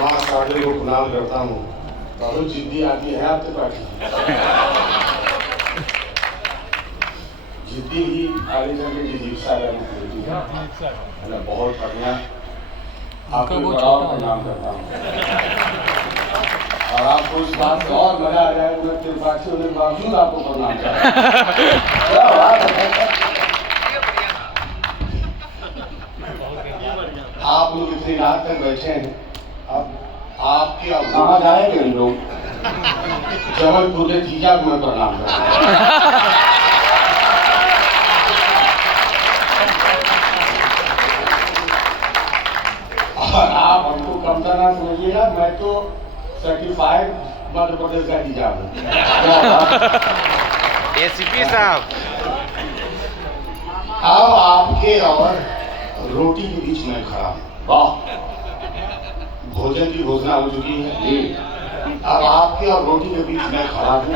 समाज सागरी को प्रणाम करता हूँ। बहुत जिद्दी आदमी है आपके पार्टी, जिद्दी ही आगे चलके जिज्ञासा होती है। बहुत बढ़िया, आपको बड़ा प्रणाम करता हूँ। और आपको इस बात से और मजा आ जाएगा, मैं त्रिपाठी होने के बावजूद आपको प्रणाम करता हूँ। आप लोग इतनी रात तक बैठे हैं, अब आपके अब कहाँ जाएंगे हम लोग? जबलपुर के जीजा को मैं प्रणाम करता हूँ। और आप हमको कमता ना समझिएगा, मैं तो सर्टिफाइड मध्य प्रदेश का जीजा हूँ। एसीपी साहब, अब आपके और रोटी के बीच में खड़ा हूं। वाह, भोजन की घोषणा हो चुकी है। अब आपके और रोटी के बीच में खड़ा हूँ।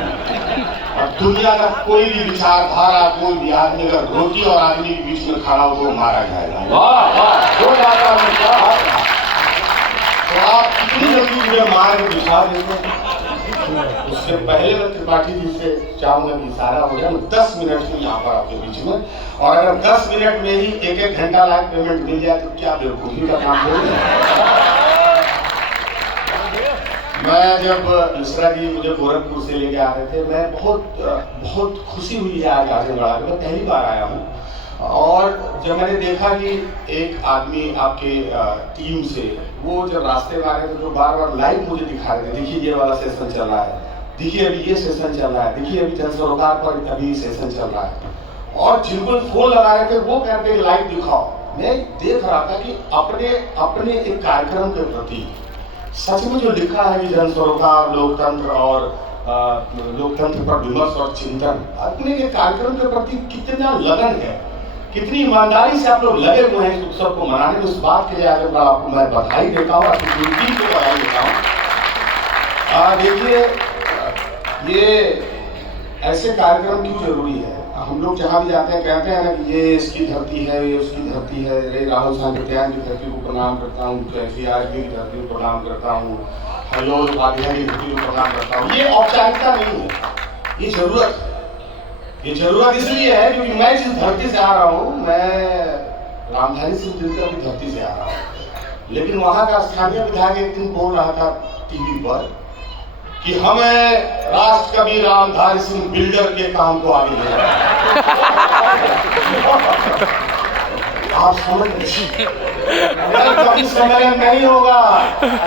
और दुनिया का कोई भी विचारधारा, कोई भी आदमी अगर रोटी और आदमी के बीच में खड़ा हो तो मारा जाएगा। वाह वाह, जो जाता है क्या? तो आप कितनी जल्दी मुझे मार के दिखा देते हैं। उससे पहले मैं त्रिपाठी जी से चाहूंगा कि इशारा हो जाए, मैं 10 मिनट में यहाँ पर आपके बीच में, और अगर 10 मिनट में ही 1-1 घंटा लाख पेमेंट मिल जाए तो क्या बेवकूफ़ी का काम हो। मैं जब मिश्रा जी मुझे गोरखपुर से लेके आ रहे थे, मैं बहुत खुशी हुई है आज आजमगढ़ में, मैं पहली बार आया हूँ। और जब मैंने देखा कि एक आदमी आपके टीम से, वो जब रास्ते में आ रहे थे तो बार बार लाइव मुझे दिखा रहे थे, देखिए ये वाला सेशन चल रहा है, देखिए अभी ये सेशन चल रहा है, देखिए अभी जन सरोकार पर अभी सेशन चल रहा है। और जिनको फोन लगा रहे थे वो कहते हैं लाइव दिखाओ। मैं देख रहा था कि अपने एक कार्यक्रम के प्रति सच में जो लिखा है कि जन सरोकार, लोकतंत्र और लोकतंत्र पर विमर्श और चिंतन, अपने के कार्यक्रम के प्रति कितना लगन है, कितनी ईमानदारी से आप लोग लगे हुए हैं इस उत्सव को मनाने में। उस बात के लिए आज आपको मैं बधाई देता हूँ, आपकी पूरी टीम को बधाई देता हूँ। देखिए, ये ऐसे कार्यक्रम क्यों जरूरी है? हम लोग जहाँ भी जाते हैं कहते हैं ना कि ये इसकी धरती है, ये उसकी धरती है। रे राहुल सांकृत्यायन की धरती को प्रणाम करता हूँ, कैफी आजमी की धरती को प्रणाम करता हूँ, हलोल उपाध्याय की धरती को प्रणाम करता हूँ। ये औपचारिकता नहीं है, ये जरूरत है। ये जरूरत इसलिए है क्योंकि मैं जिस धरती से आ रहा हूँ, मैं रामधारी सिंह दिनकर की धरती से आ रहा हूँ। लेकिन वहाँ का स्थानीय विधायक एक दिन बोल रहा था टीवी पर कि हमें राष्ट्र कवि रामधारी सिंह बिल्डर के काम को आगे ले जाना। आप समझ लीजिए, कभी सम्मेलन नहीं होगा,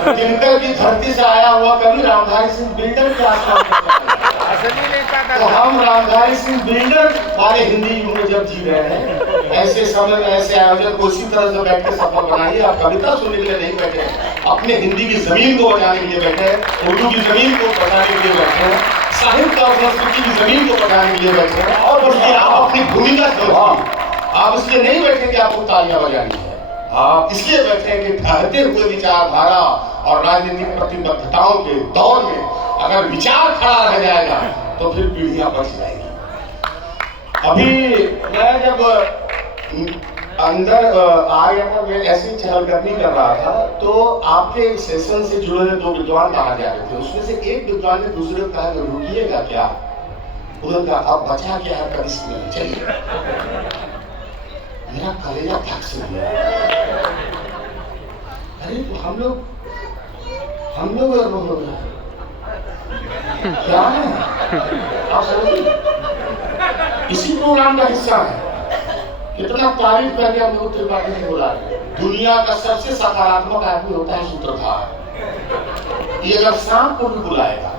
दिनकर की धरती से आया हुआ कवि रामधारी सिंह बिल्डर के आसपास। तो हम रामधारी सिंह बिल्डर वाले हिंदी युग में जब जी रहे हैं, ऐसे समय में ऐसे आयोजन को उसी तरह से बैठ के सफल बनाइए। आप कविता सुनने के लिए नहीं बैठे, अपने हिंदी की जमीन को बचाने के लिए बैठे, उर्दू की जमीन को बचाने के लिए बैठे, साहित्य और संस्कृति की जमीन को बचाने के लिए बैठे। और बल्कि आप अपनी भूमिका निभाओ। आप इसलिए नहीं बैठे कि आपको तालियां बजानी है, आप इसलिए बैठे हैं कि ढहते हुए विचारधारा और राजनीतिक प्रतिबद्धताओं के दौर में अगर विचार खड़ा रह जाएगा तो फिर पीढ़ियां बच जाएगी। अभी मैं जब अंदर आ गया था, मैं ऐसी चहलकदमी कर रहा था, तो आपके सेशन से जुड़े हुए 2 विद्वान बाहर जा रहे थे। उसमें से एक विद्वान ने दूसरे को कहा कि रुकिएगा क्या? उन्होंने कहा अब बचा क्या है, कभी इसमें चलिए। मेरा कलेजा धक से गया। अरे तो हम लोग क्या है? आप समझिए, इसी प्रोग्राम का हिस्सा है। कितना तारीफ करके हम लोग त्रिपाठी से बुला रहे हैं। दुनिया का सबसे सकारात्मक आदमी होता है सूत्रधार। ये अगर सांप को भी बुलाएगा,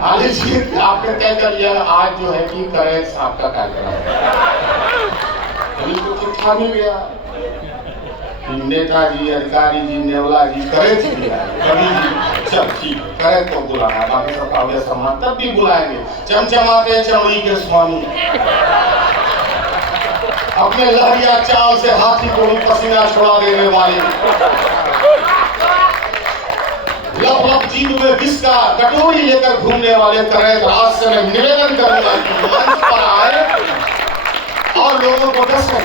मान लीजिए आपने तय कर लिया आज जो है कि करें सांप का कार्यक्रम, तो चिट्ठा मिल गया, नेताजी, अधिकारी जी, नेवला जी करे थे, कभी चल ठीक करे तो बुलाना, बाकी सबका हो सम्मान, तब भी बुलाएंगे। चमचमाते चमड़ी के स्वामी, अपने लहरिया चाल से हाथी को भी पसीना छुड़ा देने वाले, लप लप जीभ में विष का कटोरी लेकर घूमने वाले करें रात से मैं निवेदन करूंगा कि मंच पर आए और लोगों को दर्शन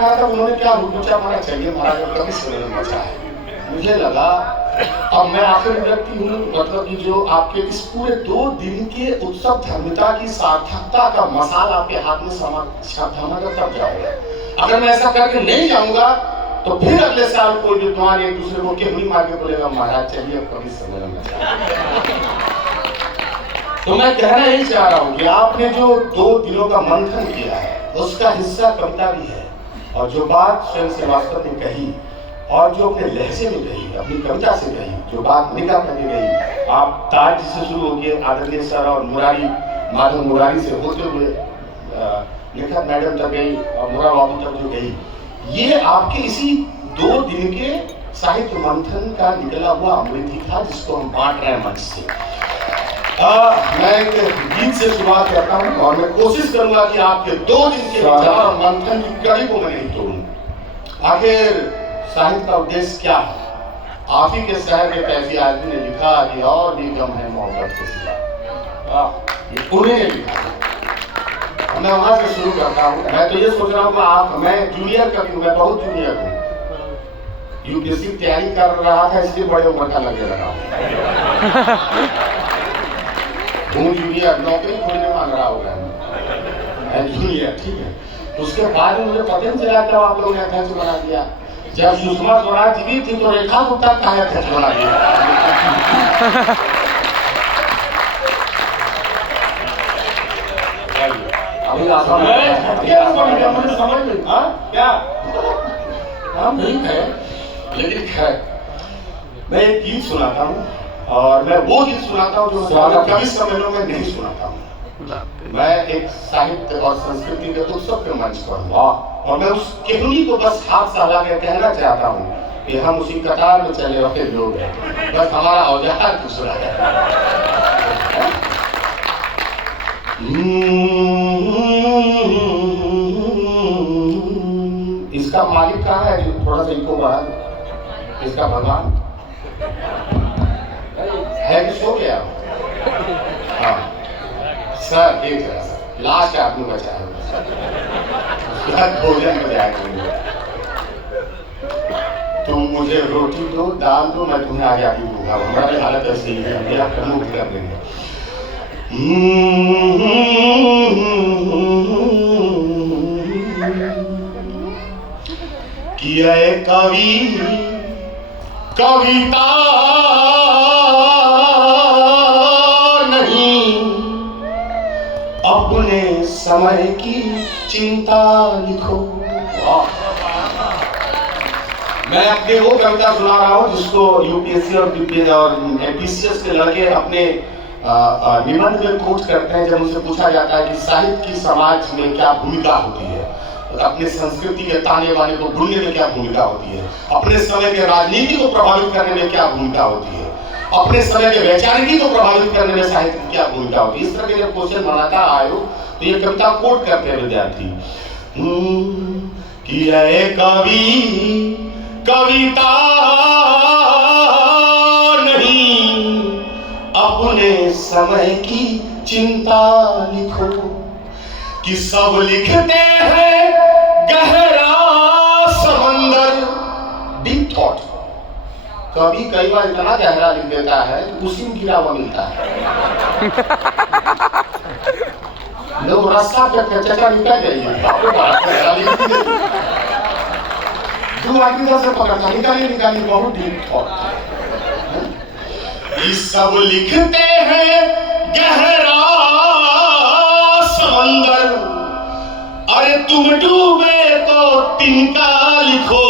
कहा था, उन्होंने क्या पूछा, हमारा चाहिए महाराज और कभी सम्मेलन बचा है। मुझे लगा अब मैं आखिरी व्यक्ति हूँ, मतलब कि जो आपके इस पूरे 2 दिन के उत्सव धर्मिता की सार्थकता का मसाल आपके हाथ में थमाकर तब जाऊंगा। अगर मैं ऐसा करके नहीं जाऊंगा तो फिर अगले साल कोई विद्वान एक दूसरे को केवली मार के बोलेगा महाराज चाहिए अब कभी सम्मेलन बचा। तो मैं कहना यही चाह रहा हूँ कि आपने जो 2 दिनों का मंथन किया है उसका हिस्सा कविता भी है, और जो बात स्वयं श्रीवास्तव ने कही और जो अपने लहजे में कही, अपनी कविता से कही, जो बात निकाह करके गई, आप ताज से शुरू हो गए आदरणीय सर और माधव मुरारी से होते हुए निखत मैडम तक गई और मुरा बाबू तक जो गई, ये आपके इसी 2 दिन के साहित्य मंथन का निकला हुआ अमृत ही था जिसको हम बांट रहे हैं मंच से। मैं एक गीत से शुरुआत करता हूँ और मैं कोशिश करूंगा कि आपके 2 दिन के विचार और मंथन की कड़ी को मैं नहीं तोड़ूं। आखिर साहित्य का उद्देश्य क्या है? आप ही के शहर के कैसी आदमी ने लिखा कि और भी गम है मोहब्बत के सिवा, ये उन्हें ने लिखा। मैं वहां से शुरू करता हूँ। मैं तो ये सोच रहा हूँ कि मैं जूनियर कभी हूँ, मैं बहुत जूनियर हूँ, यूपीएससी की तैयारी कर रहा था इसलिए बड़े उम्र का लगे रहा हूँ। जूनियर नौकरी थोड़ी नहीं मांग रहा होगा, मैं जूनियर, ठीक है। उसके बाद मुझे पता नहीं चला कब आप लोगों ने अध्यक्ष बना दिया। जब सुषमा स्वराज जीवित थी तो रेखा गुप्ता का अध्यक्ष बना दिया। अभी मुझे समझ नहीं क्या हम नहीं है, लेकिन खैर मैं एक गीत सुनाता हूँ और मैं वो गीत सुनाता हूँ जो कवि सम्मेलनों में नहीं सुनाता हूँ। मैं एक साहित्य और संस्कृति के उत्सव के मंच पर हूँ और मैं उस केहुनी को बस हाथ सहला के कहना चाहता हूँ कि हम उसी कतार में चले हुए लोग हैं, बस हमारा औजार दूसरा है। इसका मालिक कहाँ है जो थोड़ा सा इनको बढ़ा दे? इसका भगवान है कि सो गया? हाँ सर, देख रहा सर, लास्ट आपने बचाया भोजन में जाएगा। तुम मुझे रोटी दो, दाल दो, मैं तुम्हें आजादी दूंगा। हमारी हालत ऐसी ही है, आप मुक्त कर देंगे। किया कवि कविता अपने समय की चिंता लिखो। मैं अपने वो कविता सुना रहा हूँ जिसको यूपीएससी और एपीसीएस के लड़के अपने निबंध में कोट करते हैं जब उनसे पूछा जाता है कि साहित्य की समाज में क्या भूमिका होती है, अपने संस्कृति के ताने बाने को भूलने में क्या भूमिका होती है, अपने समय के राजनीति को प्रभावित करने में क्या भूमिका होती है, अपने समय के वैचारिकी को प्रभावित करने में साहित्य की क्या भूमिका होती है। इस तरह के जब क्वेश्चन बनाता आयोग तो ये कविता कोट करते हैं विद्यार्थी कि यह कवि कविता नहीं अपने समय की चिंता लिखो कि सब लिखते हैं गहरा समंदर, डीप थॉट। कभी कई बार इतना गहरा लिख देता है कि उसी में गिरा हुआ मिलता है। लोग रास्ता पे चचा निकल जाइए, गहरा लिख दिए, 2 आदमी से पकड़ता निकाली बहुत डीप थॉट। ये सब लिखते हैं गहरा समंदर, अरे तुम डूबे तो तिनका लिखो।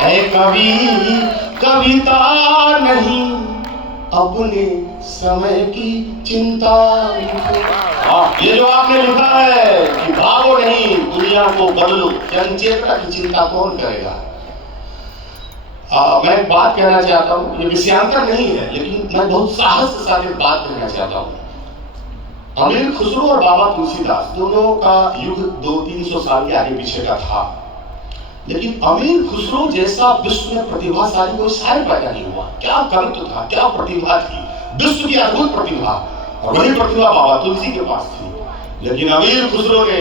है कवि कविता नहीं अपने समय की चिंता लिखो। ये जो आपने लिखा है कि भागो नहीं दुनिया को बदलो, जनचेतना की चिंता कौन करेगा? मैं एक बात कहना चाहता हूँ, ये विषयांतर नहीं है लेकिन मैं बहुत साहस के साथ एक बात कहना चाहता हूँ। अमीर खुसरो और बाबा तुलसीदास दोनों का युग 200-300 साल के आगे पीछे का था, लेकिन अमीर खुसरो जैसा विश्व में प्रतिभाशाली कोई शायर पैदा नहीं हुआ। क्या कवित्व था, क्या प्रतिभा थी, विश्व की अद्भुत प्रतिभा, और वही प्रतिभा बाबा तुलसी के पास थी। लेकिन अमीर खुसरो ने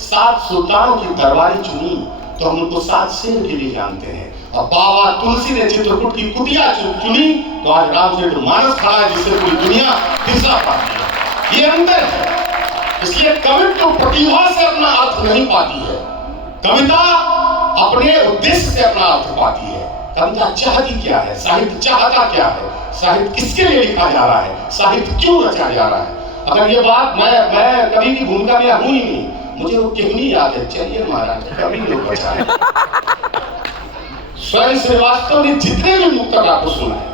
7 सुल्तानों की दरबारी चुनी तो हम उनको 7 शेर के लिए जानते हैं। और बाबा तुलसी ने चित्रकूट की कुटिया चुनी तो आज रामचरितमानस खड़ा है जिससे पूरी दुनिया दिशा पाती है। ये अंदर है, इसलिए कवित्व प्रतिभा से अपना अर्थ नहीं पाती है, कविता अपने उद्देश्य से अपना अर्थ पाती है। कविता चाहती क्या है, साहित्य चाहता क्या है, साहित्य किसके लिए लिखा जा रहा है, साहित्य क्यों रचा जा रहा है। अगर ये बात मैं कवि की भूमिका में हूं ही नहीं, मुझे वो कहनी याद है, चलिए महाराज कवि लोग बचाए। स्वयं श्रीवास्तव ने जितने भी मुक्तक आपको सुना है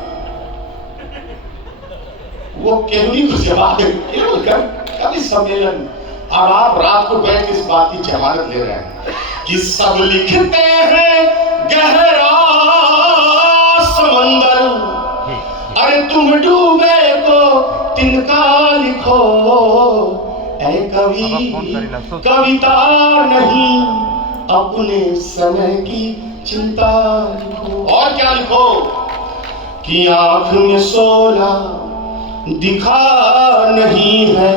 वो कहनी को जवाब केवल कवि सम्मेलन। अब आप रात को बैठ के इस बात की जमानत ले रहे हैं कि सब लिखते हैं गहरा समंदर, अरे तुम डूबे तो तिनका लिखो, ऐ कवि कविता नहीं अपने समय की चिंता लिखो। और क्या लिखो कि आंख में सोना दिखा नहीं है,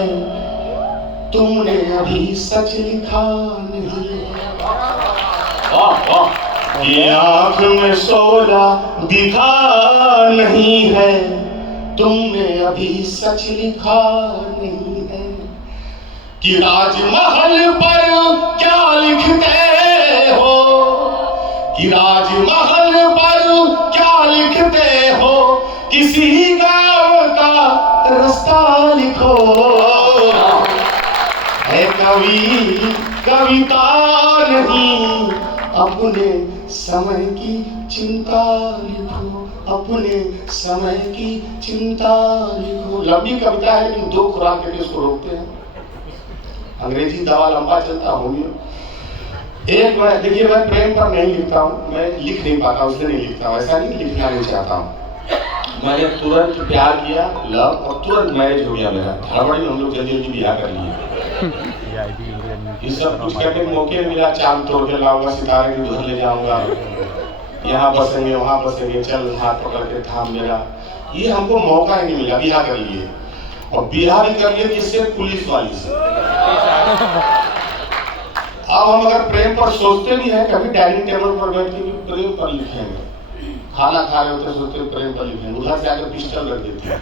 तुमने अभी सच लिखा नहीं है। कि आंख में सोना दिखा नहीं है, तुमने अभी सच लिखा नहीं है। कि राजमहल पर क्या लिखते हो, कि राजमहल पर क्या लिखते हो, किसी गांव का रास्ता लिखो, है कवि कविता नहीं अपने समय की चिंता लिखो, अपने समय की चिंता लिखो। लंबी कविता है लेकिन 2 खुराक के इसको रोकते हैं। अंग्रेजी दवा लंबा चलता होमियो। एक मैं देखिए मैं प्रेम पर नहीं लिखता हूँ, मैं लिख नहीं पाता उसलिए नहीं लिखता हूँ, ऐसा नहीं लिखना नहीं चाहता हूँ। मैंने तुरंत प्यार किया, लव, और तुरंत मैरिज हो गया मेरा। हड़बड़ी में हम लोग जल्दी जल्दी ब्याह कर लिए। ये सब कुछ करने के मौके मिला, चांद तोड़ के लाऊंगा, सितारे के घर ले जाऊंगा, यहाँ बसेंगे वहाँ बसेंगे, चल हाथ पकड़ के थाम मेरा। ये हमको मौका ही नहीं मिला, ब्याह कर लिए। और ब्याह भी कर लिए किससे, पुलिस वाली से। अब हम अगर प्रेम पर सोचते भी हैं, कभी डाइनिंग टेबल पर बैठ के प्रेम पर लिखेंगे, खाना खा रहे होते सोचते प्रेम पर लिखेंगे, उधर से आकर पिस्टल रख देते हैं।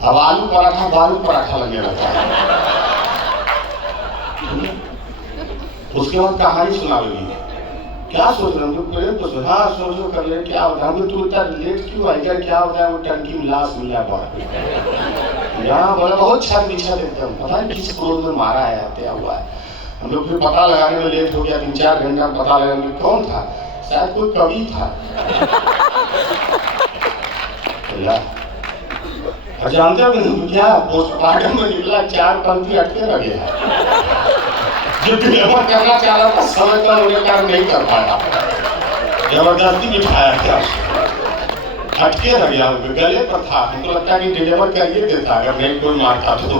अब आलू पराठा बालू पराठा लगने लगता है। उसके बाद कहानी सुनाएगी, क्या सोच रहे हो प्रेम तो सुना, सोचो कर ले क्या होता है, तू इतना लेट क्यों आएगा, क्या होता है, वो टंकी में लाश मिला बाहर, यहाँ बोला बहुत छत बिछा देते हैं, पता नहीं किस क्रोध में मारा है, हत्या हुआ है। हम लोग फिर पता लगाने में लेट हो गया, 3-4 घंटा पता लगाने कौन था, शायद कोई कवि था। जानते हो क्या पोस्टमार्टम में निकला, 4 पंक्ति अटके रह गया। जो डिलीवर करना चाह रहा था समय का होने कारण नहीं कर पाया, जबरदस्ती बिठाया गया, अटके रह गया, गले पर था। हमको लगता है कि डिलीवर करिए देता अगर नहीं कोई मारता तो।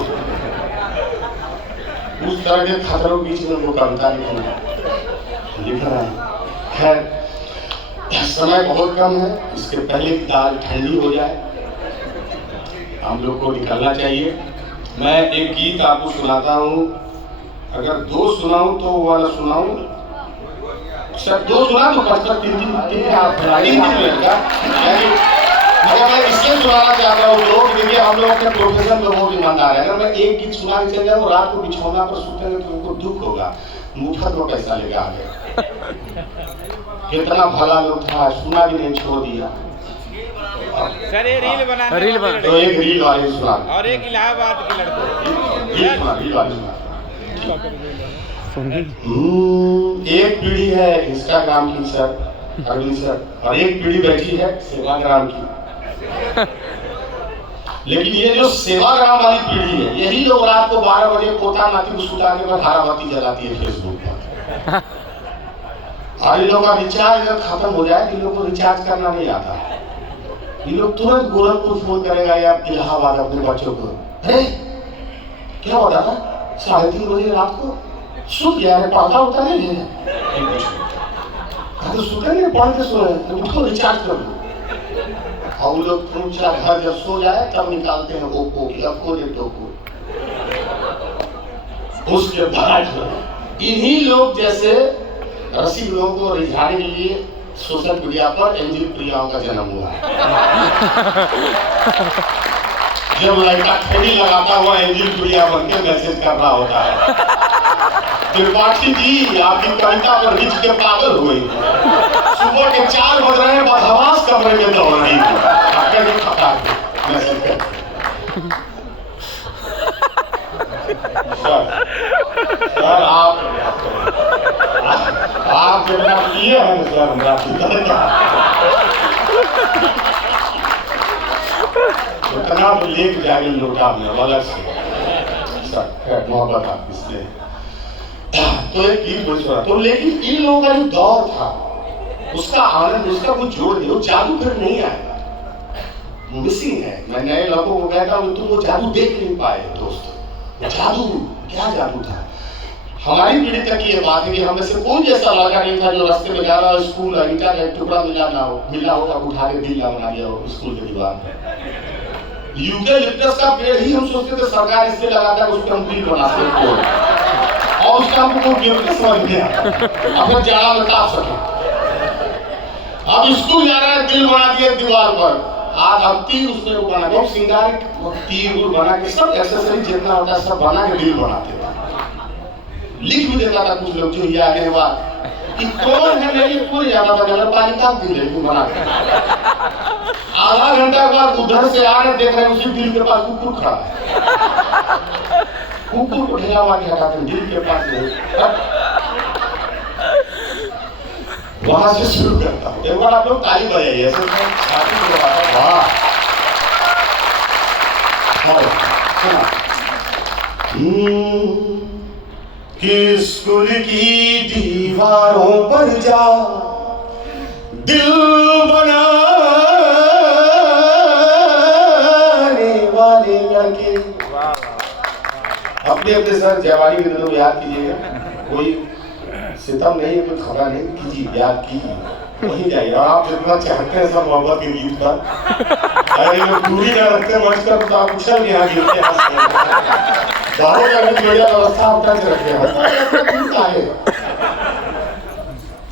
उस तरह के खतरों के बीच में वो कविता लिख रहा है। खैर समय बहुत कम है, इसके पहले की दाल ठंडी हो जाए, हम लोग को निकलना चाहिए। मैं एक गीत आपको सुनाता हूँ, अगर 2 सुनाऊं तो वो वाला सुनाऊं, सब 2 सुना तो 3 दिन लगेगा। मगर मैं इसलिए सुनाना चाहता हूँ, लोग देखिए हम लोग अपने प्रोफेशन में बहुत ईमानदार है। अगर मैं एक गीत सुना के चल जाऊँ, रात को बिछौना पर सुतेंगे तो उनको दुख होगा, मुफ्त में पैसा लेगा आगे। कितना भला लोग था, सुना भी नहीं, छोड़ दिया। सर ये रील बना तो एक रील वाले सुना और एक इलाहाबाद के लड़के रील वाले एक पीढ़ी है इंस्टाग्राम की सर, अरविंद सर, और एक पीढ़ी बैठी है सेवाग्राम की। लेकिन ये जो सेवाग्राम वाली पीढ़ी है, यही लोग रात को 12 बजे पोता नाती को सुता के बाद धारावाती जलाती है फेसबुक पर। और इन लोगों का रिचार्ज अगर खत्म हो जाए, इन लोगों को रिचार्ज करना नहीं आता, ये लोग तुरंत गोरखपुर फोन करेगा या इलाहाबाद अपने बच्चों को, अरे क्या हो रहा था 3:30 बजे रात को सुत गया है, पढ़ता होता नहीं है, तो सुते नहीं, पढ़ के सोए तो उनको रिचार्ज कर दो। और वो लोग पूछा घर जब सो जाए तब निकालते हैं ओप्पो या फोन, उसके बाद इन्हीं लोग जैसे रसिक लोगों को रिझाने के लिए सोशल मीडिया पर एंजिल प्रियाओं का जन्म हुआ है। जब लड़का थोड़ी लगाता हुआ एंजिल प्रिया बन के मैसेज कर रहा होता है, त्रिपाठी जी आपकी कविता पर रिझ के पागल हो गई, सुबह के 4 बज रहे हैं, बदहवास कमरे में दौड़ रही थी, आपका नहीं पता मैसेज कर। सर आप जितना किए हैं सर हमरा उतना तो लेके जाएंगे लोटा में अलग से सर मोहब्बत आप इसलिए तो एक चीज बोल रहा तो, लेकिन इन लोगों का जो दौर था उसका आनंद, उसका कुछ जोड़ नहीं, वो जादू फिर नहीं आएगा, मिसिंग है। मैं नए लोगों को कहता हूँ तुम वो जादू देख नहीं पाए दोस्त, जादू क्या जादू था। हमारी पीढ़ी तक ये बात है कि हम में से कोई ऐसा लड़का नहीं था जो रास्ते में जा रहा हो, स्कूल ईटा का एक टुकड़ा मिला होगा उठा के दिल ना बना दिया हो स्कूल के दीवार पे। यूकेलिप्टस का पेड़ ही हम सोचते थे सरकार इससे लगाता है, उस पर हम दिल बनाते हैं और उसका हमको कोई बेवकूफ समझ नहीं आता, अपना जाड़ा में काट सके। अब स्कूल जा रहा है, दिल बना दिया दीवार पर, आज अब तीर उसमें वो बना के सिंगार तीर बना के सब एक्सेसरी जितना होता है सब बना के दिल बनाते थे। लिख भी देता था कुछ लोग जो ये आगे के बाद कि कौन है, नहीं पूरी जाता था नगर पालिका दिल है बना के। आधा घंटा के बाद उधर से आ रहे देख रहे हैं उसी दिल के पास कुकुर खड़ा है, कुकुर को ढेला मार के हटाते दिल के पास वहां से शुरू करता हूँ। एक बार आप लोग ताली बजाइए ऐसे वाह। कि स्कूल की दीवारों पर जा दिल बनाने वाले लड़के, अपने अपने सर जवानी के दिनों याद कीजिएगा, कोई सितम नहीं है, कोई खबरा नहीं, कीजिए याद कीजिए वहीं जाइए। और आप जितना चाहते हैं सब मोहब्बत के गीत पर, अरे लोग दूरी न रखते मंच पर तो आप उछल के यहाँ गिरते हैं, बाहर का भी बढ़िया व्यवस्था आप कर रखे हैं।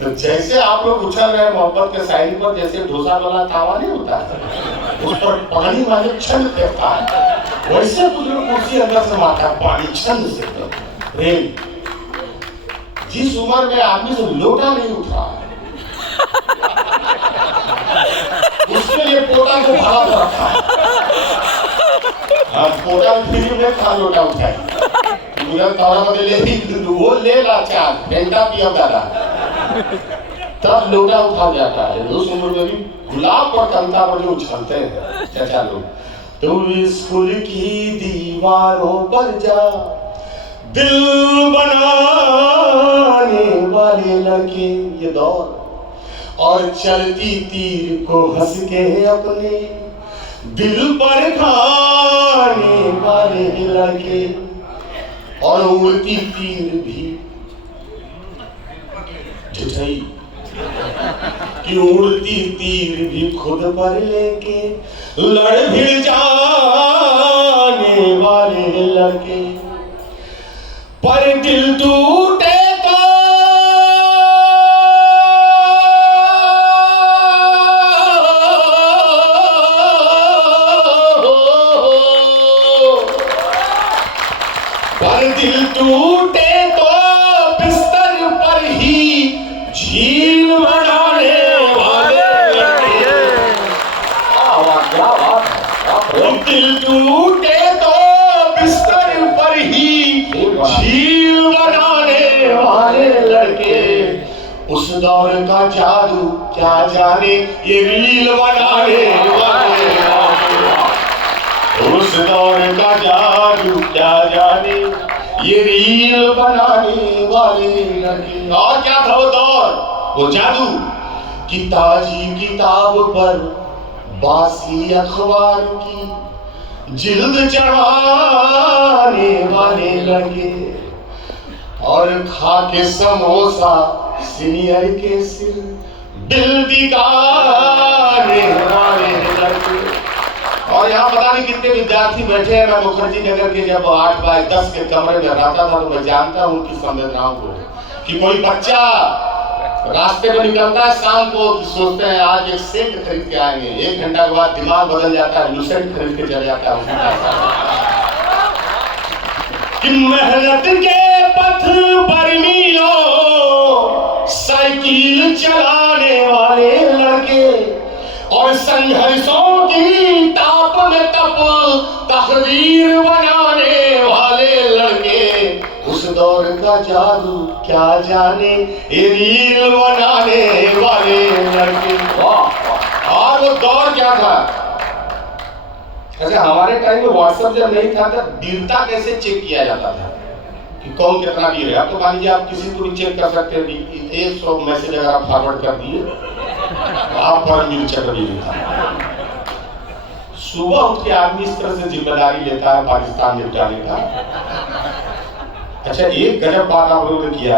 तो जैसे आप लोग उछल रहे हैं मोहब्बत के साइड पर, जैसे डोसा वाला तावा नहीं होता है उस पर पानी वाले छंद फेंकता है, वैसे कुछ लोग कुर्सी अंदर से मारता है पानी छंद से प्रेम। जिस उम्र में आदमी से लोटा नहीं उठा है उसके लिए पोटा को भाड़ा पर रखा है। पोटा फ्री में खा लोटा उठाई पूरा तौरा बदले वो ले ला चार फेंटा पिया दादा तब लोटा उठा जाता है। उस उम्र में भी गुलाब और कंता पर जो उछलते हैं चाचा लोग, तो स्कूल की दीवारों पर जा दिल बनाने वाले लड़के, ये दौर और चलती तीर को हंस के अपने दिल पर खाने वाले लड़के, और उड़ती तीर भी झुठई कि उड़ती तीर भी खुद पर लेके लड़ भिड़ जाने वाले लड़के, पर दिल टूटे तो दिल टूटे तो बिस्तर पर ही झील बनाने वाले लड़के। दिल टूटे तो बिस्तर पर ही झील बनाने वाले लड़के, उस दौर का जादू क्या जाने ये रील बनाने वाले लड़के, उस दौर का जादू क्या जाने ये रील बनाने वाले लड़के। और क्या था वो दौर, वो जादू कि ताजी किताब पर बासी अखबार की जिल्द चढ़ाने वाले लड़के, और खा के समोसा सीनियर के सिर दिल दिगाने वाले लड़के। और और यहाँ पता नहीं कितने विद्यार्थी बैठे हैं। मैं मुखर्जी नगर के जब 8x10 के कमरे में रहता था तो मैं जानता हूँ उनकी संवेदनाओं को, कि कोई बच्चा रास्ते में निकलता है शाम को, सोचते हैं आज एक सेंट खरीद के आएंगे, 1 घंटा के बाद दिमाग बदल जाता है, लूसेंट खरीद के चले जाता है। कि मेहनत के पथ पर मीलों साइकिल चलाने वाले लड़के और संघर्षों की ताप में तप तकदीर बनाने वाले लड़के, उस दौर का जादू क्या जाने ये रील बनाने वाले लड़के। वाह! और वो दौर क्या था? अच्छा, हमारे टाइम में व्हाट्सएप जब नहीं था तब वीरता कैसे चेक किया जाता था कि कौन कितना वीर है। अब तो मान लीजिए आप किसी को भी चेक कर सकते हैं, 100 मैसेज अगर आप फॉरवर्ड कर दिए आप पर वीर चक्रवीर था। सुबह उठ के आदमी इस तरह से जिम्मेदारी लेता है पाकिस्तान निपटाने का। अच्छा, एक गजब बात आप लोगों ने किया।